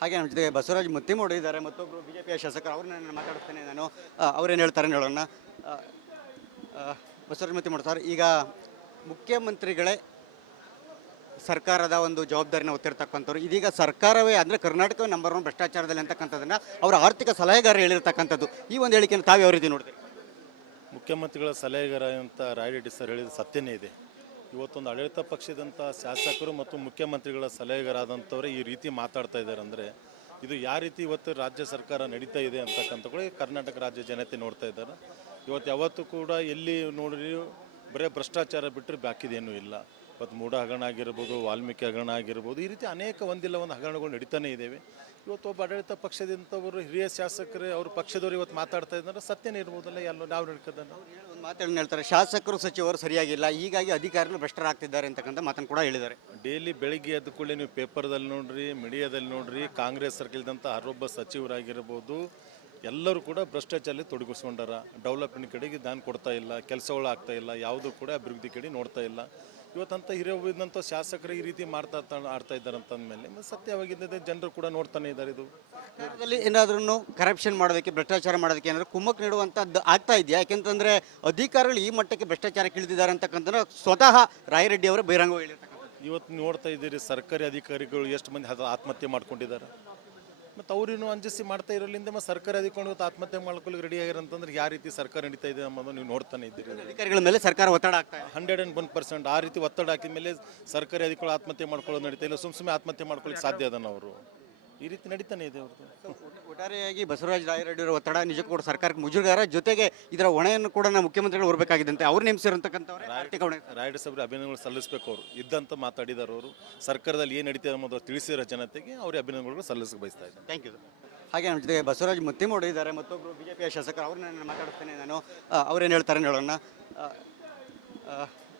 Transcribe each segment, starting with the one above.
ಹಾಗೆ ನಮ್ಮ ಜೊತೆಗೆ ಬಸವರಾಜ ಮುತ್ತಿಮೋಡು ಇದ್ದಾರೆ, ಮತ್ತೊಬ್ಬರು ಬಿಜೆಪಿಯ ಶಾಸಕರು. ಅವ್ರನ್ನ ಮಾತಾಡ್ತೇನೆ ನಾನು. ಅವ್ರೇನು ಹೇಳ್ತಾರೆ ನೋಡೋಣ. ಆ, ಆ, ಬಸವರಾಜ ಮುತ್ತಿಮೋಡು ಸರ್, ಈಗ ಮುಖ್ಯಮಂತ್ರಿಗಳೇ ಸರ್ಕಾರದ ಒಂದು ಜವಾಬ್ದಾರಿನ ಹೊತ್ತಿರ್ತಕ್ಕಂಥವ್ರು. ಇದೀಗ ಸರ್ಕಾರವೇ ಅಂದರೆ ಕರ್ನಾಟಕವೇ ನಂಬರ್ 1 ಭ್ರಷ್ಟಾಚಾರದಲ್ಲಿ ಅಂತಕ್ಕಂಥದ್ದನ್ನು ಅವರ ಆರ್ಥಿಕ ಸಲಹೆಗಾರ ಹೇಳಿರ್ತಕ್ಕಂಥದ್ದು. ಈ ಒಂದು ಹೇಳಿಕೆಯನ್ನು ತಾವು ಯಾವ ರೀತಿ ನೋಡ್ತೀರಿ? ಮುಖ್ಯಮಂತ್ರಿಗಳ ಸಲಹೆಗಾರ ಅಂತ ರಾಯರೆಡ್ಡಿ ಸರ್ ಹೇಳಿದ ಸತ್ಯನೇ ಇದೆ. ಇವತ್ತೊಂದು ಆಡಳಿತ ಪಕ್ಷದಂಥ ಶಾಸಕರು ಮತ್ತು ಮುಖ್ಯಮಂತ್ರಿಗಳ ಸಲಹೆಗಾರಾದಂಥವರೇ ಈ ರೀತಿ ಮಾತಾಡ್ತಾ ಇದ್ದಾರೆ ಅಂದರೆ ಇದು ಯಾವ ರೀತಿ ಇವತ್ತು ರಾಜ್ಯ ಸರ್ಕಾರ ನಡೀತಾ ಇದೆ ಅಂತಕ್ಕಂಥಗಳು ಕರ್ನಾಟಕ ರಾಜ್ಯ ಜನತೆ ನೋಡ್ತಾ ಇದ್ದಾರೆ. ಇವತ್ತು ಯಾವತ್ತೂ ಕೂಡ ಎಲ್ಲಿ ನೋಡ್ರಿ ಬರೀ ಭ್ರಷ್ಟಾಚಾರ ಬಿಟ್ಟರೆ ಬಾಕಿದೇನೂ ಇಲ್ಲ. ಇವತ್ತು ಮೂಢ ಹಗರಣ ಆಗಿರ್ಬೋದು, ವಾಲ್ಮೀಕಿ ಹಗರಣ ಆಗಿರ್ಬೋದು, ಈ ರೀತಿ ಅನೇಕ ಒಂದಿಲ್ಲ ಒಂದು ಹಗರಣಗಳು ನಡೀತಾನೆ ಇದ್ದೇವೆ. ಇವತ್ತು ಒಬ್ಬ ಆಡಳಿತ ಪಕ್ಷದಂಥವರು ಹಿರಿಯ ಶಾಸಕರು ಅವ್ರ ಪಕ್ಷದವರು ಇವತ್ತು ಮಾತಾಡ್ತಾ ಇದ್ದಾರೆ, ಸತ್ಯನೇ ಇರ್ಬೋದಲ್ಲ. ಎಲ್ಲ ನಾವು ನಡ್ಕೋದನ್ನು ಒಂದು ಮಾತನ್ನು ಹೇಳ್ತಾರೆ, ಶಾಸಕರು ಸಚಿವರು ಸರಿಯಾಗಿಲ್ಲ, ಹೀಗಾಗಿ ಅಧಿಕಾರಿಗಳು ಭ್ರಷ್ಟರಾಗ್ತಿದ್ದಾರೆ ಅಂತಕ್ಕಂಥ ಮಾತನ್ನು ಕೂಡ ಹೇಳಿದ್ದಾರೆ. ಡೈಲಿ ಬೆಳಿಗ್ಗೆ ಎದ್ದ ಕೂಡಲೇ ನೀವು ಪೇಪರ್ದಲ್ಲಿ ನೋಡ್ರಿ, ಮೀಡಿಯಾದಲ್ಲಿ ನೋಡ್ರಿ, ಕಾಂಗ್ರೆಸ್ ಸರ್ಕಲ್ದಂಥ ಹರೊಬ್ಬ ಸಚಿವರಾಗಿರ್ಬೋದು ಎಲ್ಲರೂ ಕೂಡ ಭ್ರಷ್ಟಾಚಾರದಲ್ಲಿ ತೊಡಗಿಸ್ಕೊಂಡಾರ. ಡೆವಲಪ್ಮೆಂಟ್ ಕಡೆಗೆ ದಾನ ಕೊಡ್ತಾ ಇಲ್ಲ, ಕೆಲಸಗಳು ಆಗ್ತಾ ಇಲ್ಲ, ಯಾವುದೂ ಕೂಡ ಅಭಿವೃದ್ಧಿ ಕಡೆ ನೋಡ್ತಾ ಇಲ್ಲ. ಇವತ್ತಂತ ಹಿರಿಯಂಥ ಶಾಸಕರು ಈ ರೀತಿ ಆಡ್ತಾ ಇದ್ದಾರೆ ಅಂತಂದಮೇಲೆ ಸತ್ಯವಾಗಿದ್ದ ಜನರು ಕೂಡ ನೋಡ್ತಾನೆ ಇದ್ದಾರೆ. ಇದು ಏನಾದ್ರೂ ಕರಪ್ಷನ್ ಮಾಡೋದಕ್ಕೆ, ಭ್ರಷ್ಟಾಚಾರ ಮಾಡೋದಕ್ಕೆ ಏನಾದರೂ ಕುಮ್ಮಕ್ ನೀಡುವಂಥದ್ದು ಆಗ್ತಾ ಇದೆಯಾ? ಯಾಕೆಂತಂದ್ರೆ ಅಧಿಕಾರಿಗಳು ಈ ಮಟ್ಟಕ್ಕೆ ಭ್ರಷ್ಟಾಚಾರಕ್ಕೆ ಇಳಿದಿದ್ದಾರೆ ಅಂತಕ್ಕಂಥ ಸ್ವತಃ ರಾಯರೆಡ್ಡಿ ಅವರು ಬಹಿರಂಗ ಹೇಳಿರ್ತಕ್ಕಂಥ. ಇವತ್ತು ನೋಡ್ತಾ ಇದ್ದೀರಿ ಸರ್ಕಾರಿ ಅಧಿಕಾರಿಗಳು ಎಷ್ಟು ಮಂದಿ ಆತ್ಮಹತ್ಯೆ ಮಾಡ್ಕೊಂಡಿದ್ದಾರೆ. ಮತ್ತು ಅವ್ರೇನು ಅಂಜಿಸಿ ಮಾಡ್ತಾ ಇರೋದ್ರಿಂದ ಮತ್ತು ಸರ್ಕಾರಿ ಅಧಿಕಾರಿಗಳು ಆತ್ಮಹತ್ಯೆ ಮಾಡ್ಕೊಳ್ಳಿ ರೆಡಿ ಆಗಿರಂತಂದ್ರೆ ಯಾವ ರೀತಿ ಸರ್ಕಾರ ನಡೀತಾ ಇದೆ ಅನ್ನೋದು ನೀವು ನೋಡ್ತಾನೆ ಇದ್ದೀರಿ. ಅಧಿಕಾರಿಗಳ ಮೇಲೆ ಸರ್ಕಾರ ಒತ್ತಡ ಆಗ್ತಾ ಇದೆ 101%. ಆ ರೀತಿ ಒತ್ತಡ ಹಾಕಿದ ಮೇಲೆ ಸರ್ಕಾರಿ ಅಧಿಕಾರಿಗಳು ಆತ್ಮಹತ್ಯೆ ಮಾಡ್ಕೊಳ್ಳೋದು ನಡೀತಾ ಇಲ್ಲ. ಸುಮ್ಮನೆ ಆತ್ಮಹತ್ಯೆ ಮಾಡ್ಕೊಳ್ಳಿಕ್ಕೆ ಸಾಧ್ಯ ಅದನ್ನು ಅವರು ಈ ರೀತಿ ನಡೀತಾನೆ ಇದೆ ಅವ್ರದ್ದು. ಒಟ್ಟಾರೆಯಾಗಿ ಬಸವರಾಜ ರಾಯರೆಡ್ಡಿ ಅವರ ಒತ್ತಡ ನಿಜಕ್ಕೂ ಕೂಡ ಸರ್ಕಾರಕ್ಕೆ ಮುಜುಗರ, ಜೊತೆಗೆ ಇದರ ಹೊಣೆಯನ್ನು ಕೂಡ ನಾವು ಮುಖ್ಯಮಂತ್ರಿಗಳು ಹೊರಬೇಕಾಗಿದ್ದಂತೆ ಅವ್ರು ನೇಮಿಸಿರ್ತಕ್ಕಂಥವ್ರೆ ಆರ್ಥಿಕ ಹೊಣೆ. ರಾಯರೆಡ್ಡಿ ಸಾಹೇಬ್ರು ಅಭಿನಂದನೆಗಳು ಸಲ್ಲಿಸಬೇಕು. ಅವರು ಇದ್ದಂತ ಮಾತಾಡಿದಾರೆ. ಅವರು ಸರ್ಕಾರದಲ್ಲಿ ಏನು ನಡೀತಿದೆ ಅನ್ನೋದು ತಿಳಿಸಿರೋ ಜನತೆಗೆ ಅವ್ರಿಗೆ ಅಭಿನಂದನೆಗಳು ಸಲ್ಲಿಸಕ್ಕೆ ಬಯಸ್ತಾ ಇದ್ದಾರೆ. Thank you. ಹಾಗೆ ನಮ್ಮ ಜೊತೆಗೆ ಬಸವರಾಜ ಮುತ್ತಿಮೋಡು ಇದ್ದಾರೆ, ಮತ್ತೊಬ್ಬರು ಬಿಜೆಪಿಯ ಶಾಸಕರು. ಅವ್ರನ್ನ ಮಾತಾಡ್ತೇನೆ ನಾನು. ಅವ್ರೇನು ಹೇಳ್ತಾರೆ ನೋಡೋಣ.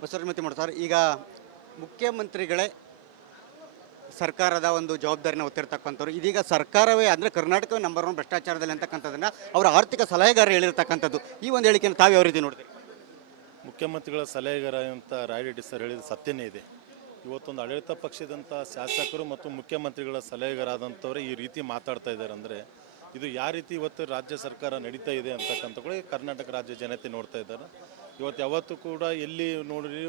ಬಸವರಾಜ ಮುತ್ತಿಮೋಡು ಸರ್, ಈಗ ಮುಖ್ಯಮಂತ್ರಿಗಳೇ ಸರ್ಕಾರದ ಒಂದು ಜವಾಬ್ದಾರಿನ ಹೊತ್ತಿರ್ತಕ್ಕಂಥವ್ರು. ಇದೀಗ ಸರ್ಕಾರವೇ ಅಂದರೆ ಕರ್ನಾಟಕವೇ ನಂಬರ್ 1 ಭ್ರಷ್ಟಾಚಾರದಲ್ಲಿ ಅಂತಕ್ಕಂಥದ್ದನ್ನು ಅವರ ಆರ್ಥಿಕ ಸಲಹೆಗಾರ ಹೇಳಿರ್ತಕ್ಕಂಥದ್ದು. ಈ ಒಂದು ಹೇಳಿಕೆಯನ್ನು ತಾವು ಯಾವ ರೀತಿ ನೋಡ್ತೀರಿ? ಮುಖ್ಯಮಂತ್ರಿಗಳ ಸಲಹೆಗಾರ ಅಂತ ರಾಯರೆಡ್ಡಿ ಸರ್ ಹೇಳಿದ ಸತ್ಯನೇ ಇದೆ. ಇವತ್ತೊಂದು ಆಡಳಿತ ಪಕ್ಷದಂಥ ಶಾಸಕರು ಮತ್ತು ಮುಖ್ಯಮಂತ್ರಿಗಳ ಸಲಹೆಗಾರಾದಂಥವರೇ ಈ ರೀತಿ ಮಾತಾಡ್ತಾ ಇದ್ದಾರೆ ಅಂದರೆ ಇದು ಯಾವ ರೀತಿ ಇವತ್ತು ರಾಜ್ಯ ಸರ್ಕಾರ ನಡೀತಾ ಇದೆ ಅಂತಕ್ಕಂಥಗಳು ಕರ್ನಾಟಕ ರಾಜ್ಯ ಜನತೆ ನೋಡ್ತಾ ಇದ್ದಾರೆ. ಇವತ್ತು ಯಾವತ್ತೂ ಕೂಡ ಎಲ್ಲಿ ನೋಡ್ರಿ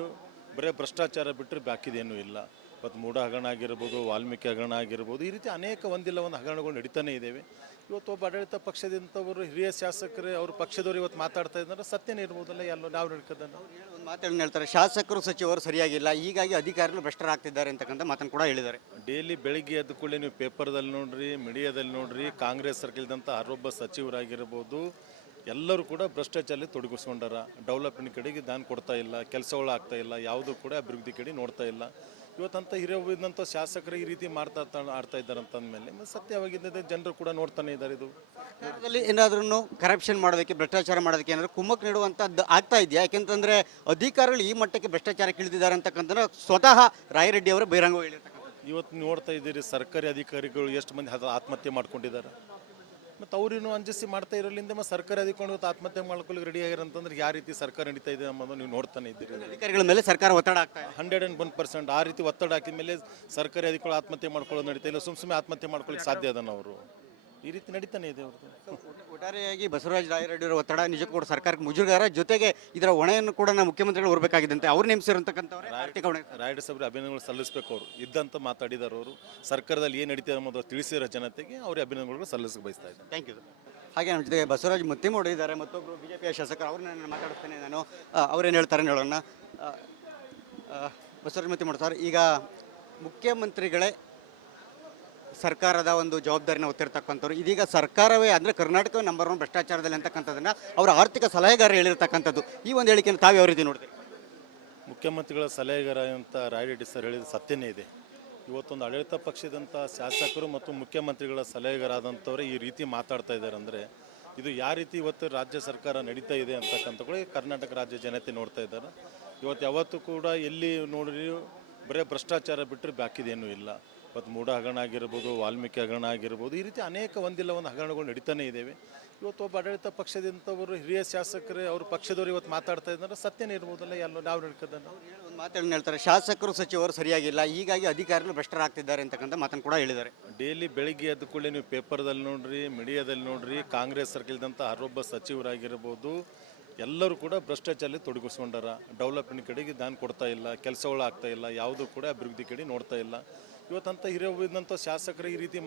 ಬರೀ ಭ್ರಷ್ಟಾಚಾರ ಬಿಟ್ಟರೆ ಬಾಕಿದೇನೂ ಇಲ್ಲ. ಇವತ್ತು ಮೂಢ ಹಗರಣ ಆಗಿರ್ಬೋದು, ವಾಲ್ಮೀಕಿ ಹಗರಣ ಆಗಿರ್ಬೋದು, ಈ ರೀತಿ ಅನೇಕ ಒಂದಿಲ್ಲ ಒಂದು ಹಗರಣಗಳು ನಡೀತಾನೆ ಇದ್ದೇವೆ. ಇವತ್ತು ಒಬ್ಬ ಆಡಳಿತ ಪಕ್ಷದಂಥವರು ಹಿರಿಯ ಶಾಸಕರು ಅವ್ರ ಪಕ್ಷದವರು ಇವತ್ತು ಮಾತಾಡ್ತಾ ಇದ್ದಾರೆ, ಸತ್ಯನೇ ಇರ್ಬೋದಲ್ಲ. ಎಲ್ಲ ನಾವು ನಡ್ಕೋದನ್ನು ಒಂದು ಮಾತನ್ನು ಹೇಳ್ತಾರೆ, ಶಾಸಕರು ಸಚಿವರು ಸರಿಯಾಗಿಲ್ಲ, ಹೀಗಾಗಿ ಅಧಿಕಾರಿಗಳು ಭ್ರಷ್ಟರಾಗ್ತಿದ್ದಾರೆ ಅಂತಕ್ಕಂಥ ಮಾತನ್ನು ಕೂಡ ಹೇಳಿದ್ದಾರೆ. ಡೈಲಿ ಬೆಳಿಗ್ಗೆ ಎದ್ದ ಕೂಡಲೇ ನೀವು ಪೇಪರ್ದಲ್ಲಿ ನೋಡ್ರಿ, ಮೀಡಿಯಾದಲ್ಲಿ ನೋಡ್ರಿ, ಕಾಂಗ್ರೆಸ್ ಸರ್ಕಲ್ದಂಥ ಹರೊಬ್ಬ ಸಚಿವರಾಗಿರ್ಬೋದು ಎಲ್ಲರೂ ಕೂಡ ಭ್ರಷ್ಟಾಚಾರದಲ್ಲಿ ತೊಡಗಿಸ್ಕೊಂಡಾರ. ಡೆವಲಪ್ಮೆಂಟ್ ಕಡೆಗೆ ದಾನ ಕೊಡ್ತಾ ಇಲ್ಲ, ಕೆಲಸಗಳು ಆಗ್ತಾ ಇಲ್ಲ, ಯಾವುದೂ ಕೂಡ ಅಭಿವೃದ್ಧಿ ಕಡೆ ನೋಡ್ತಾ ಇಲ್ಲ. ಇವತ್ತಂತ ಹಿರಿಯಂಥ ಶಾಸಕರು ಈ ರೀತಿ ಆಡ್ತಾ ಇದ್ದಾರೆ ಅಂತಂದಮೇಲೆ ಸತ್ಯವಾಗಿದ್ದ ಜನರು ಕೂಡ ನೋಡ್ತಾನೆ ಇದ್ದಾರೆ. ಇದು ಏನಾದ್ರೂ ಕರಪ್ಷನ್ ಮಾಡೋದಕ್ಕೆ, ಭ್ರಷ್ಟಾಚಾರ ಮಾಡೋದಕ್ಕೆ ಏನಾದರೂ ಕುಮ್ಮಕ್ ನೀಡುವಂಥದ್ದು ಆಗ್ತಾ ಇದೆಯಾ? ಯಾಕೆಂತಂದ್ರೆ ಅಧಿಕಾರಿಗಳು ಈ ಮಟ್ಟಕ್ಕೆ ಭ್ರಷ್ಟಾಚಾರಕ್ಕೆ ಇಳಿದಿದ್ದಾರೆ ಅಂತಕ್ಕಂಥ ಸ್ವತಃ ರಾಯರೆಡ್ಡಿ ಅವರು ಬಹಿರಂಗ ಹೇಳಿರ್ತಕ್ಕಂಥ. ಇವತ್ತು ನೋಡ್ತಾ ಇದ್ದೀರಿ ಸರ್ಕಾರಿ ಅಧಿಕಾರಿಗಳು ಎಷ್ಟು ಮಂದಿ ಆತ್ಮಹತ್ಯೆ ಮಾಡ್ಕೊಂಡಿದ್ದಾರೆ. ಮತ್ತು ಅವ್ರೇನು ಅಂಜಿಸಿ ಮಾಡ್ತಾ ಇರೋದ್ರಿಂದ ಮತ್ತು ಸರ್ಕಾರಿ ಅಧಿಕಾರಿಗಳು ಆತ್ಮಹತ್ಯೆ ಮಾಡ್ಕೊಳ್ಳಿ ರೆಡಿ ಆಗಿರಂತಂದ್ರೆ ಯಾವ ರೀತಿ ಸರ್ಕಾರ ನಡೀತಾ ಇದೆ ಅನ್ನೋದು ನೀವು ನೋಡ್ತಾನೆ ಇದ್ದೀರಿ. ಅಧಿಕಾರಿಗಳ ಮೇಲೆ ಸರ್ಕಾರ ಒತ್ತಡ ಆಗ್ತಾ ಇದೆ 101%. ಆ ರೀತಿ ಒತ್ತಡ ಹಾಕಿದ ಮೇಲೆ ಸರ್ಕಾರಿ ಅಧಿಕಾರಿಗಳು ಆತ್ಮಹತ್ಯೆ ಮಾಡ್ಕೊಳ್ಳೋದು ನಡೀತಾ ಇಲ್ಲ. ಸುಮ್ಮನೆ ಆತ್ಮಹತ್ಯೆ ಮಾಡ್ಕೊಳ್ಳಿಕ್ಕೆ ಸಾಧ್ಯ ಅದನ್ನು ಅವರು ಈ ರೀತಿ ನಡೀತಾನೆ ಇದೆ ಅವ್ರದ್ದು. ಒಟ್ಟಾರೆಯಾಗಿ ಬಸವರಾಜ ರಾಯರೆಡ್ಡಿ ಅವರ ಒತ್ತಡ ನಿಜಕ್ಕೂ ಕೂಡ ಸರ್ಕಾರಕ್ಕೆ ಮುಜುಗರ, ಜೊತೆಗೆ ಇದರ ಹೊಣೆಯನ್ನು ಕೂಡ ನಾವು ಮುಖ್ಯಮಂತ್ರಿಗಳು ಹೊರಬೇಕಾಗಿದ್ದಂತೆ ಅವ್ರು ನೇಮಿಸಿರ್ತಕ್ಕಂಥವ್ರೆ ಆರ್ಥಿಕ ಹೊಣೆ. ರಾಯರೆಡ್ಡಿ ಸಾಹೇಬ್ರು ಅಭಿನಂದನೆಗಳು ಸಲ್ಲಿಸಬೇಕು. ಅವರು ಇದ್ದಂತ ಮಾತಾಡಿದಾರೆ. ಅವರು ಸರ್ಕಾರದಲ್ಲಿ ಏನು ನಡೀತಿದೆ ಅನ್ನೋದು ತಿಳಿಸಿರೋ ಜನತೆಗೆ ಅವ್ರಿಗೆ ಅಭಿನಂದನೆಗಳು ಸಲ್ಲಿಸಕ್ಕೆ ಬಯಸ್ತಾ ಇದ್ದಾರೆ. Thank you. ಹಾಗೆ ನಮ್ಮ ಜೊತೆಗೆ ಬಸವರಾಜ ಮುತ್ತಿಮೋಡು ಇದ್ದಾರೆ, ಮತ್ತೊಬ್ಬರು ಬಿಜೆಪಿಯ ಶಾಸಕರು. ಅವ್ರನ್ನ ಮಾತಾಡ್ತೇನೆ ನಾನು. ಅವ್ರೇನು ಹೇಳ್ತಾರೆ ನೋಡೋಣ. ಬಸವರಾಜ ಮುತ್ತಿಮೋಡು ಸರ್, ಈಗ ಮುಖ್ಯಮಂತ್ರಿಗಳೇ ಸರ್ಕಾರದ ಒಂದು ಜವಾಬ್ದಾರಿನ ಹೊತ್ತಿರ್ತಕ್ಕಂಥವ್ರು. ಇದೀಗ ಸರ್ಕಾರವೇ ಅಂದರೆ ಕರ್ನಾಟಕವೇ ನಂಬರ್ 1 ಭ್ರಷ್ಟಾಚಾರದಲ್ಲಿ ಅಂತಕ್ಕಂಥದ್ದನ್ನು ಅವರ ಆರ್ಥಿಕ ಸಲಹೆಗಾರ ಹೇಳಿರ್ತಕ್ಕಂಥದ್ದು. ಈ ಒಂದು ಹೇಳಿಕೆಯನ್ನು ತಾವು ಯಾವ ರೀತಿ ನೋಡ್ತೀರಿ? ಮುಖ್ಯಮಂತ್ರಿಗಳ ಸಲಹೆಗಾರ ಅಂತ ರಾಯರೆಡ್ಡಿ ಸರ್ ಹೇಳಿದ ಸತ್ಯನೇ ಇದೆ. ಇವತ್ತೊಂದು ಆಡಳಿತ ಪಕ್ಷದಂಥ ಶಾಸಕರು ಮತ್ತು ಮುಖ್ಯಮಂತ್ರಿಗಳ ಸಲಹೆಗಾರಾದಂಥವರೇ ಈ ರೀತಿ ಮಾತಾಡ್ತಾ ಇದ್ದಾರೆ ಅಂದರೆ ಇದು ಯಾವ ರೀತಿ ಇವತ್ತು ರಾಜ್ಯ ಸರ್ಕಾರ ನಡೀತಾ ಇದೆ ಅಂತಕ್ಕಂಥಗಳು ಕರ್ನಾಟಕ ರಾಜ್ಯ ಜನತೆ ನೋಡ್ತಾ ಇದ್ದಾರೆ. ಇವತ್ತು ಯಾವತ್ತೂ ಕೂಡ ಎಲ್ಲಿ ನೋಡ್ರಿ ಬರೀ ಭ್ರಷ್ಟಾಚಾರ ಬಿಟ್ಟರೆ ಬಾಕಿದೇನೂ ಇಲ್ಲ. ಇವತ್ತು ಮೂಢ ಹಗರಣ ಆಗಿರ್ಬೋದು, ವಾಲ್ಮೀಕಿ ಹಗರಣ ಆಗಿರ್ಬೋದು, ಈ ರೀತಿ ಅನೇಕ ಒಂದಿಲ್ಲ ಒಂದು ಹಗರಣಗಳು ನಡೀತಾನೆ ಇದ್ದೇವೆ. ಇವತ್ತು ಒಬ್ಬ ಆಡಳಿತ ಪಕ್ಷದಂಥ ಶಾಸಕರು ಅವ್ರ ಪಕ್ಷದವರು ಇವತ್ತು ಮಾತಾಡ್ತಾ ಇದ್ದಾರೆ, ಸತ್ಯನೇ ಇರ್ಬೋದಲ್ಲ. ಎಲ್ಲ ನಾವು ನಡ್ಕೋದನ್ನು ಥ್ಯಾಂಕ್ ಯು. ಇವತ್ತು ಮೂಢ ಹಗರಣ ಆಗಿರ್ಬೋದು, ವಾಲ್ಮೀಕಿ ಹಗರಣ ಆಗಿರ್ಬೋದು, ಈ ರೀತಿ ಅನೇಕ ಒಂದಿಲ್ಲ ಒಂದು ಹಗರಣಗಳು ನಡೀತಾನೆ ಇದ್ದಾವೆ. ಇವತ್ತು ಒಬ್ಬ ಆಡಳಿತ ಪಕ್ಷದಿಂದವರು ಹಿರಿಯ ಶಾಸಕರು ಅವ್ರ ಪಕ್ಷದವರು ಇವತ್ತು ಮಾತಾಡ್ತಾ ಇದ್ದಾರೆ, ಸತ್ಯನೇ ಇರ್ಬೋದಲ್ಲ, ಎಲ್ಲ ನಾವು ನಡ್ಕೋದನ್ನು. ಒಂದು ಮಾತನ್ನು ಹೇಳ್ತಾರೆ, ಶಾಸಕರು ಸಚಿವರು ಸರಿಯಾಗಿಲ್ಲ, ಹೀಗಾಗಿ ಅಧಿಕಾರಿಗಳು ಭ್ರಷ್ಟರಾಗ್ತಿದ್ದಾರೆ ಅಂತಕ್ಕಂಥ ಮಾತನ್ನು ಕೂಡ ಹೇಳಿದ್ದಾರೆ. ಡೈಲಿ ಬೆಳಿಗ್ಗೆ ಎದ್ದ ಕೂಡಲೇ ನೀವು ಪೇಪರ್ದಲ್ಲಿ ನೋಡ್ರಿ, ಮೀಡಿಯಾದಲ್ಲಿ ನೋಡ್ರಿ, ಕಾಂಗ್ರೆಸ್ ಸರ್ಕಲ್ದಂಥ ಹರೊಬ್ಬ ಸಚಿವರಾಗಿರ್ಬೋದು ಎಲ್ಲರೂ ಕೂಡ ಭ್ರಷ್ಟಾಚಾರದಲ್ಲಿ ತೊಡಗಿಸ್ಕೊಂಡಾರ. ಡೆವಲಪ್ಮೆಂಟ್ ಕಡೆಗೆ ದಾನ ಕೊಡ್ತಾ ಇಲ್ಲ, ಕೆಲಸಗಳು ಆಗ್ತಾ ಇಲ್ಲ, ಯಾವುದೂ ಕೂಡ ಅಭಿವೃದ್ಧಿ ಕಡೆ ನೋಡ್ತಾ ಇಲ್ಲ. ಇವತ್ತಂತ ಹಿರಿಯಂಥ ಶಾಸಕರು ಈ ರೀತಿ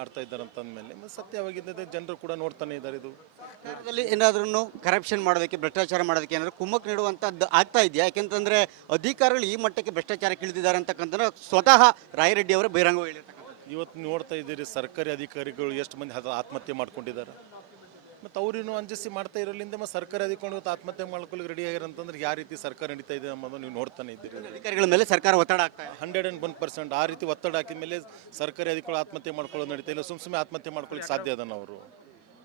ಆಡ್ತಾ ಇದ್ದಾರೆ ಅಂತಂದಮೇಲೆ ಸತ್ಯವಾಗಿದ್ದ ಜನರು ಕೂಡ ನೋಡ್ತಾನೆ ಇದ್ದಾರೆ. ಇದು ಸರ್ಕಾರದಲ್ಲಿ ಏನಾದ್ರೂ ಕರಪ್ಷನ್ ಮಾಡೋದಕ್ಕೆ, ಭ್ರಷ್ಟಾಚಾರ ಮಾಡೋದಕ್ಕೆ ಏನಾದರೂ ಕುಮ್ಮಕ್ ನೀಡುವಂಥದ್ದು ಆಗ್ತಾ ಇದೆಯಾ? ಯಾಕೆಂತಂದ್ರೆ ಅಧಿಕಾರಿಗಳು ಈ ಮಟ್ಟಕ್ಕೆ ಭ್ರಷ್ಟಾಚಾರಕ್ಕೆ ಇಳಿದಿದ್ದಾರೆ ಅಂತಕ್ಕಂಥ ಸ್ವತಃ ರಾಯರೆಡ್ಡಿ ಅವರು ಬಹಿರಂಗ ಹೇಳಿರ್ತಕ್ಕಂಥ. ಇವತ್ತು ನೋಡ್ತಾ ಇದ್ದೀರಿ ಸರ್ಕಾರಿ ಅಧಿಕಾರಿಗಳು ಎಷ್ಟು ಮಂದಿ ಆತ್ಮಹತ್ಯೆ ಮಾಡ್ಕೊಂಡಿದ್ದಾರೆ. ಮತ್ತು ಅವ್ರಿನ್ನೂ ಅಂಜಿಸಿ ಮಾಡ್ತಾ ಇರೋದ್ರಿಂದ ಮತ್ತು ಸರ್ಕಾರಿ ಅಧಿಕಾರಿಗಳು ಇವತ್ತು ಆತ್ಮಹತ್ಯೆ ಮಾಡ್ಕೊಳ್ಳೋಕೆ ರೆಡಿ ಆಗ್ಯಾರ ಅಂತಂದ್ರೆ ಯಾವ ರೀತಿ ಸರ್ಕಾರ ನಡೀತಾ ಇದೆ ಅನ್ನೋದು ನೀವು ನೋಡ್ತಾನೆ ಇದ್ದೀರಿ. ಅಧಿಕಾರಿಗಳ ಮೇಲೆ ಸರ್ಕಾರ ಒತ್ತಡ ಆಗ್ತಾ ಇದೆ. 101% ಆ ರೀತಿ ಒತ್ತಡ ಹಾಕಿದ ಮೇಲೆ ಸರ್ಕಾರಿ ಅಧಿಕಾರಿಗಳು ಆತ್ಮಹತ್ಯೆ ಮಾಡ್ಕೊಳ್ಳೋದು ನಡೀತಾ ಇಲ್ಲ. ಸುಮ್ಮನೆ ಆತ್ಮಹತ್ಯೆ ಮಾಡ್ಕೊಳ್ಳಿಕ್ಕೆ ಸಾಧ್ಯ ಅದನ್ನು ಅವರು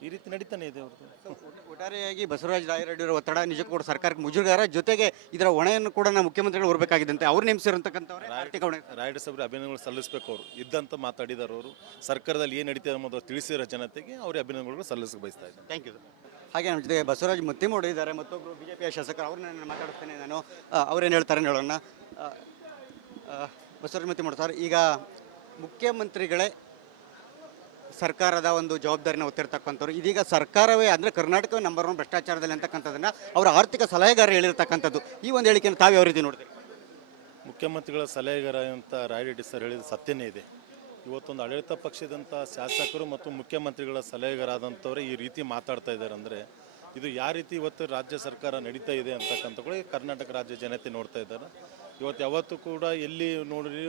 ಈ ರೀತಿ ನಡೀತಾನೆ ಇದೆ ಅವ್ರದ್ದು. ಒಟ್ಟಾರೆಯಾಗಿ ಬಸವರಾಜ ರಾಯರೆಡ್ಡಿ ಅವರ ಒತ್ತಡ ನಿಜಕ್ಕೂ ಕೂಡ ಸರ್ಕಾರಕ್ಕೆ ಮುಜುಗರ, ಜೊತೆಗೆ ಇದರ ಹೊಣೆಯನ್ನು ಕೂಡ ನಾವು ಮುಖ್ಯಮಂತ್ರಿಗಳು ಹೊರಬೇಕಾಗಿದ್ದಂತೆ ಅವ್ರು ನೇಮಿಸಿರುವಂತಕ್ಕಂಥವ್ರೆ ರಾಯಡ್ ಸಾಬ್ರೆ ಅಭಿನಂದನೆಗಳು ಸಲ್ಲಿಸಬೇಕು. ಅವರು ಇದ್ದಂತ ಮಾತಾಡಿದಾರೆ. ಅವರು ಸರ್ಕಾರದಲ್ಲಿ ಏನು ನಡೀತಿದೆ ಅನ್ನೋದು ತಿಳಿಸಿರೋ ಜನತೆಗೆ ಅವ್ರಿಗೆ ಅಭಿನಂದನೆಗಳು ಸಲ್ಲಿಸಕ್ಕೆ ಬಯಸ್ತಾ ಇದ್ದಾರೆ. Thank you. ಹಾಗೆ ನಮ್ಮ ಜೊತೆ ಬಸವರಾಜ್ ಮುತ್ತಿಮೋಡು ಇದ್ದಾರೆ, ಮತ್ತೊಬ್ಬರು ಬಿಜೆಪಿಯ ಶಾಸಕರು, ಅವ್ರನ್ನ ಮಾತಾಡ್ತೇನೆ ನಾನು. ಅವ್ರೇನು ಹೇಳ್ತಾರೆ ಹೇಳೋಣ. ಬಸವರಾಜ್ ಮುತ್ತಿಮೋಡು ಸರ್, ಈಗ ಮುಖ್ಯಮಂತ್ರಿಗಳೇ ಸರ್ಕಾರದ ಒಂದು ಜವಾಬ್ದಾರಿನ ಹೊತ್ತಿರ್ತಕ್ಕಂಥವ್ರು, ಇದೀಗ ಸರ್ಕಾರವೇ ಅಂದರೆ ಕರ್ನಾಟಕವೇ ನಂಬರ್ 1 ಭ್ರಷ್ಟಾಚಾರದಲ್ಲಿ ಅಂತಕ್ಕಂಥದ್ದನ್ನು ಅವರ ಆರ್ಥಿಕ ಸಲಹೆಗಾರ ಹೇಳಿರ್ತಕ್ಕಂಥದ್ದು. ಈ ಒಂದು ಹೇಳಿಕೆಯನ್ನು ತಾವು ಯಾವ ರೀತಿ ನೋಡಿದ್ರಿ? ಮುಖ್ಯಮಂತ್ರಿಗಳ ಸಲಹೆಗಾರ ಅಂತ ರಾಯರೆಡ್ಡಿ ಸರ್ ಹೇಳಿದ ಸತ್ಯನೇ ಇದೆ. ಇವತ್ತೊಂದು ಆಡಳಿತ ಪಕ್ಷದಂಥ ಶಾಸಕರು ಮತ್ತು ಮುಖ್ಯಮಂತ್ರಿಗಳ ಸಲಹೆಗಾರಾದಂಥವ್ರೆ ಈ ರೀತಿ ಮಾತಾಡ್ತಾ ಇದ್ದಾರೆ ಅಂದರೆ ಇದು ಯಾವ ರೀತಿ ಇವತ್ತು ರಾಜ್ಯ ಸರ್ಕಾರ ನಡೀತಾ ಇದೆ ಅಂತಕ್ಕಂಥ ಕೂಡ ಕರ್ನಾಟಕ ರಾಜ್ಯ ಜನತೆ ನೋಡ್ತಾ ಇದ್ದಾರೆ. ಇವತ್ತು ಯಾವತ್ತೂ ಕೂಡ ಎಲ್ಲಿ ನೋಡ್ರಿ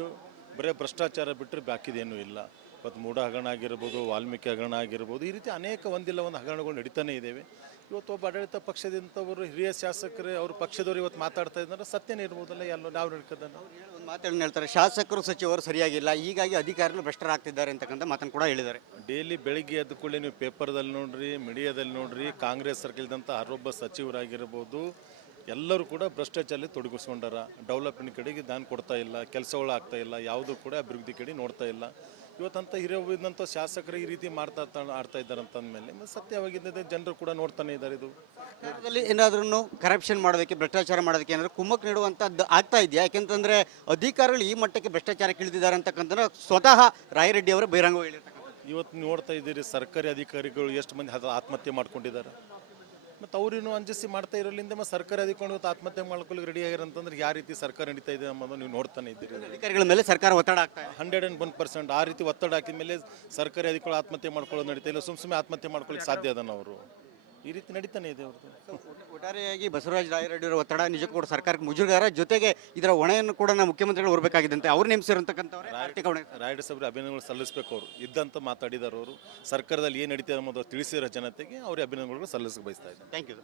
ಬರೀ ಭ್ರಷ್ಟಾಚಾರ ಬಿಟ್ಟರೆ ಬಾಕಿದೇನೂ ಇಲ್ಲ. ಇವತ್ತು ಮೂಢ ಹಗರಣ ಆಗಿರ್ಬೋದು, ವಾಲ್ಮೀಕಿ ಹಗರಣ ಆಗಿರ್ಬೋದು, ಈ ರೀತಿ ಅನೇಕ ಒಂದಿಲ್ಲ ಒಂದು ಹಗರಣಗಳು ನಡೀತಾನೆ ಇದ್ದಾವೆ. ಇವತ್ತು ಒಬ್ಬ ಆಡಳಿತ ಪಕ್ಷದಿಂದವರು ಹಿರಿಯ ಶಾಸಕರು ಅವ್ರ ಪಕ್ಷದವರು ಇವತ್ತು ಮಾತಾಡ್ತಾ ಇದ್ದಾರೆ, ಸತ್ಯನೇ ಇರ್ಬೋದಲ್ಲ, ಎಲ್ಲ ನಾವು ನಡ್ಕೋದನ್ನು. ಒಂದು ಮಾತನ್ನು ಹೇಳ್ತಾರೆ, ಶಾಸಕರು ಸಚಿವರು ಸರಿಯಾಗಿಲ್ಲ, ಹೀಗಾಗಿ ಅಧಿಕಾರಿಗಳು ಭ್ರಷ್ಟರಾಗ್ತಿದ್ದಾರೆ ಅಂತಕ್ಕಂಥ ಮಾತನ್ನು ಕೂಡ ಹೇಳಿದ್ದಾರೆ. ಡೈಲಿ ಬೆಳಿಗ್ಗೆ ಎದ್ದ ಕೂಡಲೇ ನೀವು ಪೇಪರ್ದಲ್ಲಿ ನೋಡ್ರಿ, ಮೀಡಿಯಾದಲ್ಲಿ ನೋಡ್ರಿ, ಕಾಂಗ್ರೆಸ್ ಸರ್ಕಲ್ದಂಥ ಹರೊಬ್ಬ ಸಚಿವರಾಗಿರ್ಬೋದು ಎಲ್ಲರೂ ಕೂಡ ಭ್ರಷ್ಟಾಚಾರದಲ್ಲಿ ತೊಡಗಿಸ್ಕೊಂಡಾರ. ಡೆವಲಪ್ಮೆಂಟ್ ಕಡೆಗೆ ದಾನ ಕೊಡ್ತಾ ಇಲ್ಲ, ಕೆಲಸಗಳು ಆಗ್ತಾ ಇಲ್ಲ, ಯಾವುದೂ ಕೂಡ ಅಭಿವೃದ್ಧಿ ಕಡೆ ನೋಡ್ತಾ ಇಲ್ಲ. ಇವತ್ತಂತ ಹಿರಿಯಂಥ ಶಾಸಕರು ಈ ರೀತಿ ಆಡ್ತಾ ಇದ್ದಾರೆ ಅಂತಂದಮೇಲೆ ಸತ್ಯವಾಗಿದ್ದ ಜನರು ಕೂಡ ನೋಡ್ತಾನೆ ಇದ್ದಾರೆ. ಇದು ಸರ್ಕಾರದಲ್ಲಿ ಏನಾದ್ರೂ ಕರಪ್ಷನ್ ಮಾಡೋದಕ್ಕೆ, ಭ್ರಷ್ಟಾಚಾರ ಮಾಡೋದಕ್ಕೆ ಏನಾದರೂ ಕುಮ್ಮಕ್ ನೀಡುವಂಥದ್ದು ಆಗ್ತಾ ಇದೆಯಾ? ಯಾಕೆಂತಂದ್ರೆ ಅಧಿಕಾರಿಗಳು ಈ ಮಟ್ಟಕ್ಕೆ ಭ್ರಷ್ಟಾಚಾರಕ್ಕೆ ಇಳಿದಿದ್ದಾರೆ ಅಂತಕ್ಕಂಥ ಸ್ವತಃ ರಾಯರೆಡ್ಡಿ ಅವರು ಬಹಿರಂಗ ಹೇಳಿರ್ತಕ್ಕಂಥ. ಇವತ್ತು ನೋಡ್ತಾ ಇದ್ದೀರಿ ಸರ್ಕಾರಿ ಅಧಿಕಾರಿಗಳು ಎಷ್ಟು ಮಂದಿ ಆತ್ಮಹತ್ಯೆ ಮಾಡ್ಕೊಂಡಿದ್ದಾರೆ. ಮತ್ತು ಅವ್ರಿನ್ನೂ ಅಂಜಿಸಿ ಮಾಡ್ತಾ ಇರೋದ್ರಿಂದ ಮತ್ತು ಸರ್ಕಾರಿ ಅಧಿಕಾರಿಗಳು ಇವತ್ತು ಆತ್ಮಹತ್ಯೆ ಮಾಡ್ಕೊಳ್ಳೋಕೆ ರೆಡಿ ಆಗ್ಯಾರ ಅಂತಂದ್ರೆ ಯಾವ ರೀತಿ ಸರ್ಕಾರ ನಡೀತಾ ಇದೆ ಅನ್ನೋದು ನೀವು ನೋಡ್ತಾನೆ ಇದ್ದೀರಿ. ಅಧಿಕಾರಿಗಳ ಮೇಲೆ ಸರ್ಕಾರ ಒತ್ತಡ ಆಗ್ತಾ ಇದೆ. 101% ಆ ರೀತಿ ಒತ್ತಡ ಹಾಕಿದ ಮೇಲೆ ಸರ್ಕಾರಿ ಅಧಿಕಾರಿಗಳು ಆತ್ಮಹತ್ಯೆ ಮಾಡ್ಕೊಳ್ಳೋದು ನಡೀತಾ ಇಲ್ಲ. ಸುಮ್ಮನೆ ಆತ್ಮಹತ್ಯೆ ಮಾಡ್ಕೊಳ್ಳಿಕ್ಕೆ ಸಾಧ್ಯ ಅದನ್ನು ಅವರು ಈ ರೀತಿ ನಡೀತಾನೆ ಇದೆ ಅವ್ರದ್ದು. ಒಟ್ಟಾರೆಯಾಗಿ ಬಸವರಾಜ ರಾಯರೆಡ್ಡಿ ಅವರ ಒತ್ತಡ ನಿಜಕ್ಕೂ ಕೂಡ ಸರ್ಕಾರಕ್ಕೆ ಮುಜುಗರ, ಜೊತೆಗೆ ಇದರ ಹೊಣೆಯನ್ನು ಕೂಡ ನಾವು ಮುಖ್ಯಮಂತ್ರಿಗಳು ಹೊರಬೇಕಾಗಿದ್ದಂತೆ ಅವ್ರು ನೇಮಿಸಿರುವಂತಕ್ಕಂಥವ್ರೆ ಆರ್ಥಿಕ ಹೊಣೆ. ರಾಯಡ್ ಸಾಬ್ರೆ ಅಭಿನಂದನೆಗಳು ಸಲ್ಲಿಸಬೇಕು. ಅವರು ಇದ್ದಂತ ಮಾತಾಡಿದಾರೆ. ಅವರು ಸರ್ಕಾರದಲ್ಲಿ ಏನು ನಡೀತಿದೆ ಅನ್ನೋದು ತಿಳಿಸಿರೋ ಜನತೆಗೆ ಅವ್ರಿಗೆ ಅಭಿನಂದನೆಗಳು ಸಲ್ಲಿಸಕ್ಕೆ ಬಯಸ್ತಾ ಇದ್ದಾರೆ. Thank you.